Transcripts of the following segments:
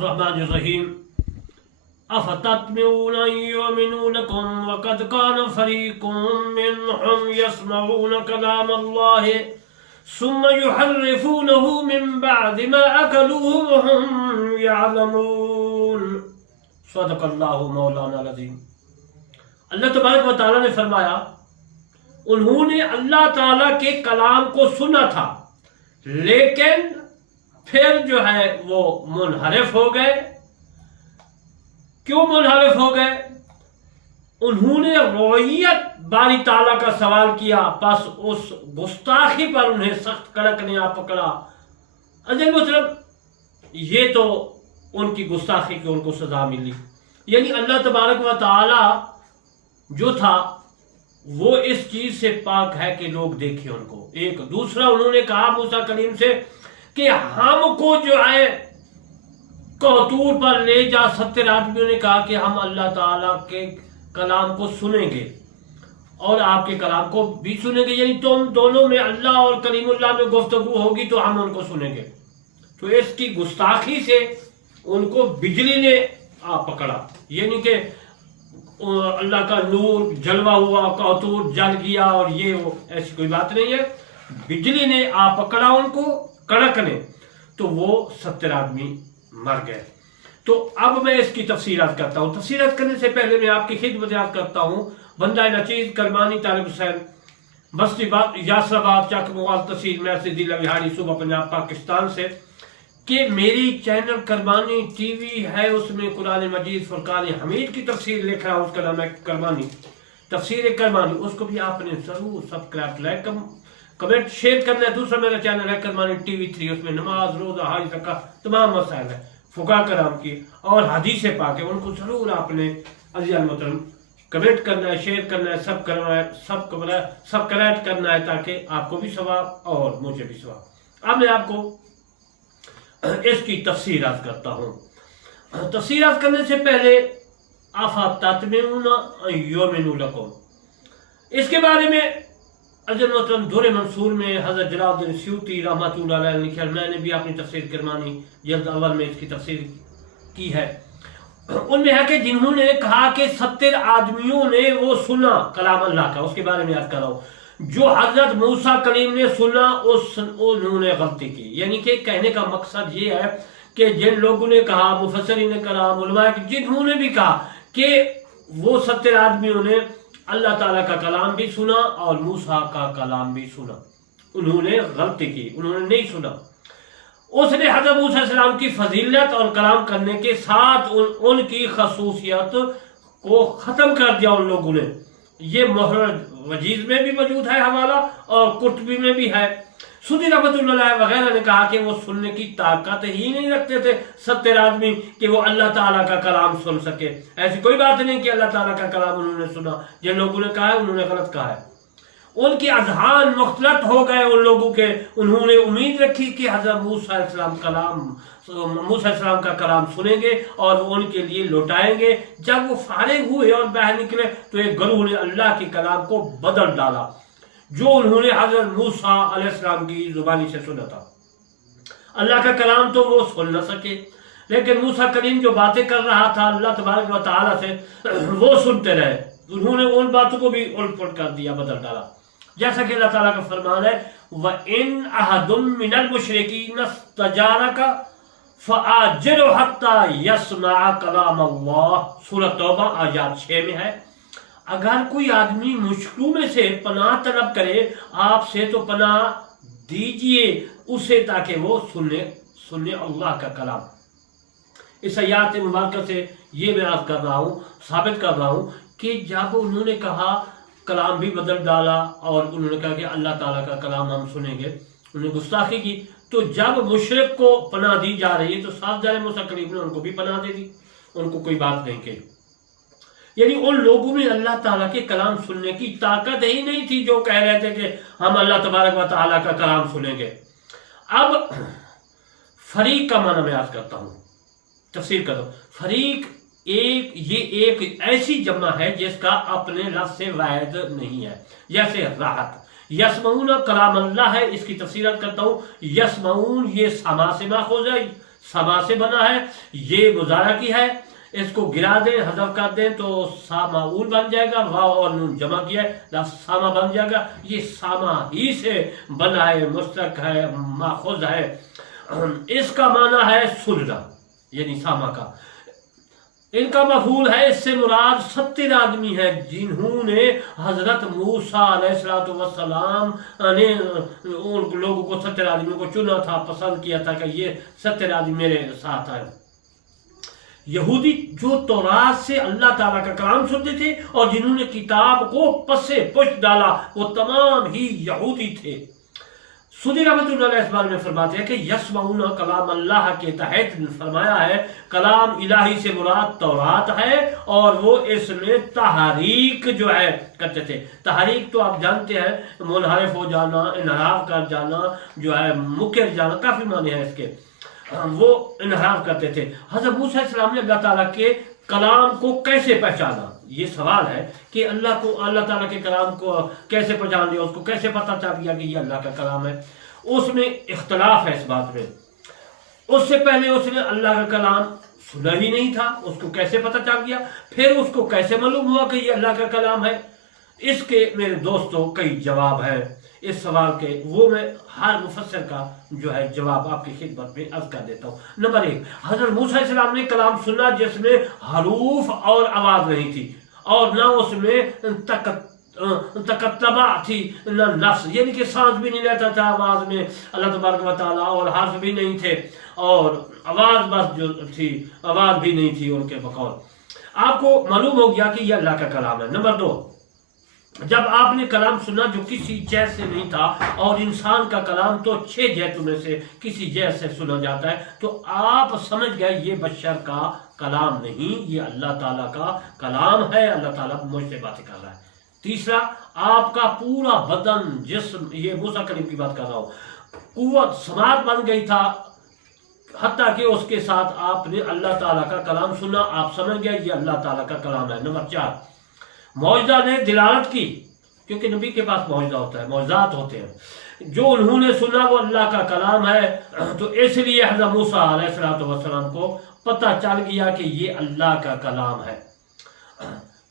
الرحمن الرحیم افتطمعون ان یؤمنوا لکم وقد کان فریق منهم یسمعون کلام اللہ ثم یحرفونہ من بعد ما اکلوہ وهم یعلمون۔ صدق اللہ مولانا العظیم۔ اللہ تبارک و تعالیٰ نے فرمایا انہوں نے اللہ تعالیٰ کے کلام کو سنا تھا لیکن پھر جو ہے وہ منحرف ہو گئے۔ کیوں منحرف ہو گئے؟ انہوں نے رویت باری تعالیٰ کا سوال کیا، پس اس گستاخی پر انہیں سخت کڑک نے آ پکڑا۔ عزیز محترم، یہ تو ان کی گستاخی کی ان کو سزا ملی، یعنی اللہ تبارک و تعالیٰ جو تھا وہ اس چیز سے پاک ہے کہ لوگ دیکھیں ان کو۔ ایک دوسرا انہوں نے کہا موسیٰ کلیم سے کہ ہم کو جو ہے کوہتور پر لے جا۔ 70 آدمیوں نے کہا کہ ہم اللہ تعالیٰ کے کلام کو سنیں گے اور آپ کے کلام کو بھی سنیں گے، یعنی تم دونوں میں اللہ اور کلیم اللہ میں گفتگو ہوگی تو ہم ان کو سنیں گے۔ تو اس کی گستاخی سے ان کو بجلی نے آ پکڑا، یعنی کہ اللہ کا نور جلوہ ہوا، کوہتور جل گیا، اور یہ وہ ایسی کوئی بات نہیں ہے۔ بجلی نے آ پکڑا ان کو، کڑک نے، تو وہ 70 آدمی مر گئے۔ تو اب میں اس کی تفسیرات کرتا ہوں۔ تفسیرات کرنے سے پہلے میں آپ کی خدمت عرض کرتا ہوں، بندہ نچیز کرمانی طالب حسین، بستی یاسر آباد چک موال تحصیل محرسی ضلع وہاڑی صوبہ پنجاب پاکستان سے، کہ میری چینل کرمانی ٹی وی ہے، اس میں قرآن مجید فرقان حمید کی تفسیر لکھ رہا ہوں، اس کا نام ہے کرمانی تفسیر کرمانی۔ اس کو بھی آپ نے ضرور سبسکرائب، لائک، کمنٹ، شیئر کرنا ہے۔ دوسرا میرا چینل ہے کرمانی ٹی وی 3، اس میں نماز، روزہ، حج، زکوٰۃ تمام مسائل ہیں فقہاء کرام کی اور حدیث پاک ہے، ان کو ضرور آپ نے عزیز محترم کمنٹ کرنا ہے، شیئر کرنا ہے، سب کرنا ہے، سب کلیکٹ کرنا ہے، تاکہ آپ کو بھی ثواب اور مجھے بھی ثواب۔ اب میں آپ کو اس کی تفسیرات کرتا ہوں۔ تفسیرات کرنے سے پہلے افتطمعون ان یؤمنوا لکم، اس کے بارے میں عزیز محترم دور منصور میں حضرت جلال الدین سیوطی رحمۃ اللہ علیہ نے لکھا، میں نے بھی اپنی تفسیر کرمانی جلد اول میں اس کی تفسیر کی ہے۔ ان میں ہے کہ جنہوں نے کہا کہ 70 آدمیوں نے وہ سنا کلام اللہ کا، اس کے بارے میں یاد کر رہا ہوں۔ جو حضرت موسیٰ کلیم نے سنا انہوں نے غلطی کی، یعنی کہ کہنے کا مقصد یہ ہے کہ جن لوگوں نے کہا، مفسرین کرام، علماء، جنہوں نے بھی کہا کہ وہ 70 آدمیوں نے اللہ تعالیٰ کا کلام بھی سنا اور موسیٰ کا کلام بھی سنا، انہوں نے غلطی کی، انہوں نے نہیں سنا۔ اس نے حضرت موسیٰ علیہ السلام کی فضیلت اور کلام کرنے کے ساتھ ان کی خصوصیت کو ختم کر دیا ان لوگوں نے۔ یہ محرر وجیز میں بھی موجود ہے حوالہ، اور قرطبی میں بھی ہے۔ سودی رحمۃ اللہ علیہ وغیرہ نے کہا کہ وہ سننے کی طاقت ہی نہیں رکھتے تھے 70 آدمی کہ وہ اللہ تعالیٰ کا کلام سن سکے۔ ایسی کوئی بات نہیں کہ اللہ تعالیٰ کا کلام انہوں نے سنا، جن لوگوں نے کہا ہے انہوں نے غلط کہا ہے۔ ان کے اذہان مختلط ہو گئے ان لوگوں کے، انہوں نے امید رکھی کہ حضرت موسیٰ علیہ السلام کا کلام سنیں گے اور وہ ان کے لیے لوٹائیں گے۔ جب وہ فارغ ہوئے اور باہر نکلے تو ایک گروہ نے اللہ کے کلام کو بدل ڈالا جو انہوں نے حضرت موسیٰ علیہ السلام کی زبانی سے سنا تھا۔ اللہ کا کلام تو وہ سن نہ سکے، لیکن موسیٰ کلیم جو باتیں کر رہا تھا اللہ تبارک و تعالیٰ سے، وہ سنتے رہے۔ انہوں نے ان باتوں کو بھی الٹ پلٹ کر دیا، بدل ڈالا، جیسا کہ اللہ تعالیٰ کا فرمان ہے وَإِنْ أَحَدٌ مِّنَ الْمُشْرِكِينَ اسْتَجَارَكَ فَأَجِرْهُ حَتَّى يَسْمَعَ كَلَامَ اللَّهِ، سورۃ توبہ آیات 6 میں ہے۔ اگر کوئی آدمی مشکلوں میں سے پناہ طلب کرے آپ سے تو پناہ دیجئے اسے تاکہ وہ سنے اللہ کا کلام۔ اس آیات مبارکہ سے یہ میں عرض کر رہا ہوں، ثابت کر رہا ہوں کہ جب انہوں نے کہا کلام بھی بدل ڈالا اور انہوں نے کہا کہ اللہ تعالیٰ کا کلام ہم سنیں گے، انہوں نے گستاخی کی، تو جب مشرک کو پناہ دی جا رہی ہے تو صاف ظاہر موسیٰ کلیم نے ان کو بھی پناہ دے دی، ان کو کوئی بات نہیں کہی۔ یعنی ان لوگوں میں اللہ تعالیٰ کے کلام سننے کی طاقت ہی نہیں تھی جو کہہ رہے تھے کہ ہم اللہ تبارک و تعالیٰ کا کلام سنیں گے۔ اب فریق کا معنی میں عرض کرتا ہوں، تفسیر کرو۔ فریق یہ ایک ایسی جمع ہے جس کا اپنے لفظ سے واحد نہیں ہے، جیسے راحت۔ یسمعون کلام اللہ ہے، اس کی تفسیرات کرتا ہوں۔ یسمعون یہ سما سے ماخوذ ہے، سما سے بنا ہے، یہ مضارع کی ہے، اس کو گرا دیں، حذف کر دیں تو سامعون بن جائے گا، واو اور نون جمع کیا ہے لفظ ساما بن جائے گا، یہ ساما ہی سے بنا ہے، مشتق ہے، ماخوذ ہے، اس کا معنی ہے سننا، یعنی ساما کا، ان کا مفعول ہے، اس سے مراد 70 آدمی ہیں جنہوں نے حضرت موسیٰ علیہ السلام نے ان لوگوں کو 70 آدمیوں کو چنا تھا، پسند کیا تھا کہ یہ 70 آدمی میرے ساتھ آئے۔ یہودی جو تورات سے اللہ تعالیٰ کا کلام سنتے تھے اور جنہوں نے کتاب کو پسے پشت ڈالا، وہ تمام ہی یہودی تھے۔ سودی رحمۃ اللہ علیہ اس بارے میں فرماتے ہیں کہ یسمعون کلام اللہ کے تحت فرمایا ہے کلام الہی سے مراد تورات ہے، اور وہ اس میں تحریک جو ہے کرتے تھے۔ تحریک تو آپ جانتے ہیں، منحرف ہو جانا، انحراف کر جانا، جو ہے مکر جانا، کافی معنی ہے اس کے، وہ انحراف کرتے تھے۔ حضرت موسیٰ علیہ السلام نے اللہ تعالیٰ کے کلام کو کیسے پہچانا؟ یہ سوال ہے کہ اللہ تعالیٰ کے کلام کو کیسے پہچان لیا، اس کو کیسے پتہ چل گیا کہ یہ اللہ کا کلام ہے؟ اس میں اختلاف ہے اس بات میں۔ اس سے پہلے اس نے اللہ کا کلام سنا ہی نہیں تھا، اس کو کیسے پتہ چل گیا؟ پھر اس کو کیسے معلوم ہوا کہ یہ اللہ کا کلام ہے؟ اس کے میرے دوستوں کئی جواب ہیں اس سوال کے، وہ میں ہر مفسر کا جو ہے جواب آپ کی خدمت میں عرض کر دیتا ہوں۔ نمبر 1، حضرت موسیٰ علیہ السلام نے کلام سنا جس میں حروف اور آواز نہیں تھی، اور نہ اس میں تکتبہ تھی، نہ نفس، یعنی کہ سانس بھی نہیں لیتا تھا آواز میں اللہ تبارک و تعالیٰ، اور حرف بھی نہیں تھے، اور آواز بس جو تھی، آواز بھی نہیں تھی ان کے بقول۔ آپ کو معلوم ہو گیا کہ یہ اللہ کا کلام ہے۔ نمبر 2، جب آپ نے کلام سنا جو کسی جہت سے نہیں تھا، اور انسان کا کلام تو 6 جہتوں میں سے کسی جہت سے سنا جاتا ہے، تو آپ سمجھ گئے یہ بشر کا کلام نہیں، یہ اللہ تعالیٰ کا کلام ہے، اللہ تعالیٰ مجھ سے باتیں کر رہا ہے۔ تیسرا، آپ کا پورا بدن، جسم، یہ موسیٰ کلیم کی بات کر رہا ہوں، قوت سماعت بن گئی تھا، حتیٰ کہ اس کے ساتھ آپ نے اللہ تعالیٰ کا کلام سنا، آپ سمجھ گئے یہ اللہ تعالیٰ کا کلام ہے۔ نمبر 4، معجزہ نے دلالت کی، کیونکہ نبی کے پاس معجزہ ہوتا ہے، معجزات ہوتے ہیں، جو انہوں نے سنا وہ اللہ کا کلام ہے، تو اس لیے حضرت موسیٰ علیہ السلام کو پتہ چل گیا کہ یہ اللہ کا کلام ہے،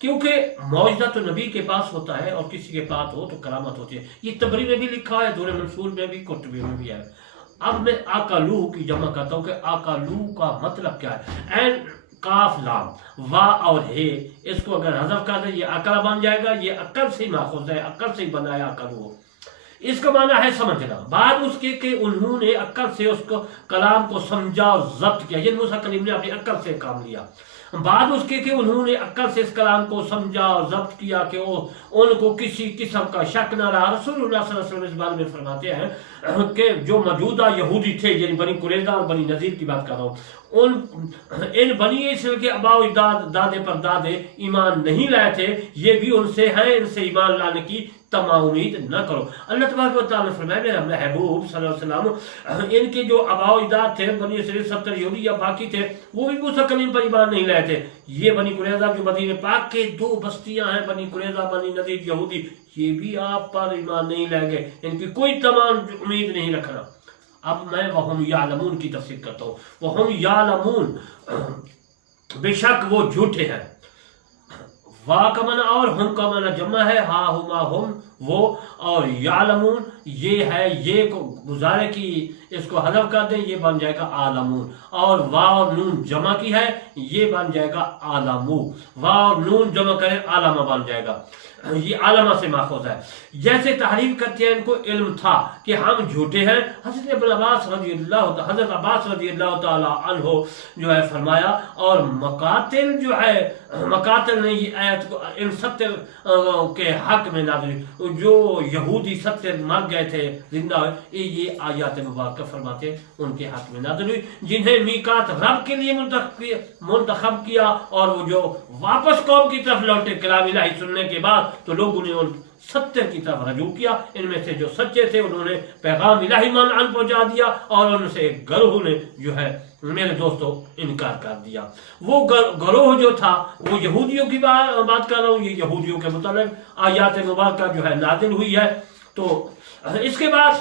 کیونکہ معجزہ تو نبی کے پاس ہوتا ہے، اور کسی کے پاس ہو تو کرامت ہوتی ہے۔ یہ تبری میں بھی لکھا ہے، دور منصور میں بھی، قرطبی میں بھی ہے۔ اب میں آکالو کی جمع کرتا ہوں کہ آکالو کا مطلب کیا ہے۔ این کاف لام وا اور ہے، اس کو اگر حذف کر دیں یہ عقل بن جائے گا، یہ عقل سے ہی ماخوذ ہے، عقل سے ہی بنایا آکالو، اس کا معنی ہے سمجھنا۔ بعد اس کے کہ انہوں نے عقل سے اس کو کلام کو سمجھا اور ضبط کیا، یہ موسیٰ کلیم نے اپنی عقل سے کام لیا۔ بعد اس کے کہ انہوں نے عقل سے اس کلام کو سمجھا اور ضبط کیا کہ ان کو کسی قسم کا شک نہ رہا۔ رسول اللہ صلی اللہ علیہ وسلم اس بارے میں فرماتے ہیں کہ جو موجودہ یہودی تھے، یعنی بنی قریظہ اور بنی نذیر کی بات کر رہا ہوں، ان بنی اسرائیل کے آباء و اجداد، دادے پر دادے ایمان نہیں لائے تھے، یہ بھی ان سے ہیں، ان سے ایمان لانے کی تمام امید نہ کرو۔ اللہ تبارک و تعالیٰ نے فرمایا میرے محبوب صلی اللہ علیہ وسلم، ان کے جو آباء و اجداد تھے بنی اسرائیل 70 یہودی یا باقی تھے، وہ بھی موسیٰ کلیم پر ایمان نہیں لائے تھے۔ یہ بنی قریظہ جو مدینہ پاک کے 2 بستیاں ہیں، بنی قریظہ بنی نذیر یہودی، یہ بھی آپ پر ایمان نہیں لائے گئے، ان کی کوئی تمام امید نہیں رکھنا۔ اب میں وَهُمْ يَعْلَمُونَ کی تفسیر کرتا ہوں۔ وَهُمْ يَعْلَمُونَ، بے شک وہ جھوٹے ہیں، وا کا معنی اور ہم کا معنی جمع ہے، ہا ہما ہم وہ، اور یعلمون یہ ہے، یہ کو گزارے کی اس کو حذف کر دیں، یہ بن جائے گا عالمون، اور وا اور نون جمع کی ہے، یہ بن جائے گا عالمو، وا اور نون جمع کریں عالمہ بن جائے گا، یہ عالمہ سے ماخوذ ہے۔ جیسے تحریف کرتے ہیں ان کو علم تھا کہ ہم جھوٹے ہیں۔ حضرت عباس رضی اللہ تعالیٰ عنہ جو ہے فرمایا، اور مقاتل جو ہے، مقاتل نے یہ آیت کو ان 70 کے حق میں نازل، جو یہودی 70 مر گئے تھے زندہ ہوئے، یہ آیات مبارکہ فرماتے ہیں ان کے حق میں نازل ہوئی، جنہیں میقات رب کے لیے منتخب کیا، اور وہ جو واپس قوم کی طرف لوٹے کلام الہی سننے کے بعد، تو لوگوں نے ان 70 کی طرف رجوع کیا۔ ان میں سے جو سچے تھے انہوں نے پیغام الہی مان پہنچا دیا، اور ان سے ایک گروہ نے جو ہے میرے دوستوں انکار کر دیا۔ وہ گروہ جو تھا وہ یہودیوں کی بات کر رہا ہوں، یہ یہودیوں کے متعلق آیات مبارکہ جو ہے نازل ہوئی ہے۔ تو اس کے بعد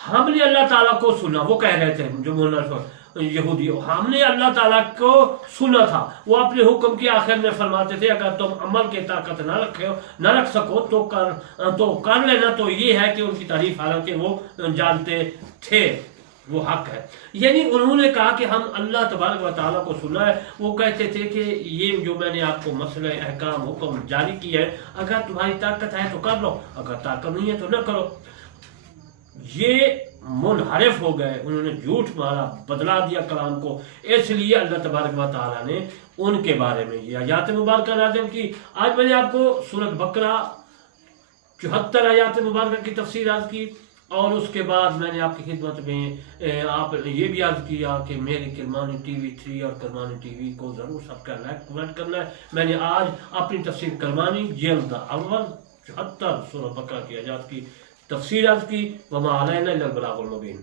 ہم نے اللہ تعالیٰ کو سنا، وہ کہہ رہے تھے جو مولانا یہودی، ہم نے اللہ تعالیٰ کو سنا تھا، وہ اپنے حکم کی آخر میں فرماتے تھے اگر تم عمل کی طاقت نہ رکھ سکو تو کر لینا، تو یہ ہے کہ ان کی تعریف حالانکہ وہ جانتے تھے وہ حق ہے۔ یعنی انہوں نے کہا کہ ہم اللہ تبارک و تعالیٰ کو سنا ہے، وہ کہتے تھے کہ یہ جو میں نے آپ کو مسئلہ احکام حکم جاری کیا ہے، اگر تمہاری طاقت ہے تو کر لو، اگر طاقت نہیں ہے تو نہ کرو۔ یہ منحرف ہو گئے، انہوں نے جھوٹ مارا، بدلا دیا کلام کو، اس لیے اللہ تبارک و تعالیٰ نے ان کے بارے میں یہ آیات مبارکہ نازل کی۔ آج میں نے آپ کو سورۃ بقرہ 74 آیات مبارکہ کی تفسیر عرض کی، اور اس کے بعد میں نے آپ کی خدمت میں آپ یہ بھی عرض کیا کہ میرے کرمانی ٹی وی 3 اور کرمانی ٹی وی کو ضرور سبسکرائب لائک کمنٹ کرنا ہے۔ میں نے آج اپنی تفسیر کرمانی جلد اول 74 سورۃ بقرہ کی آیات کی تفسیر عرض کی۔ وما علینا الا البلاغ المبین۔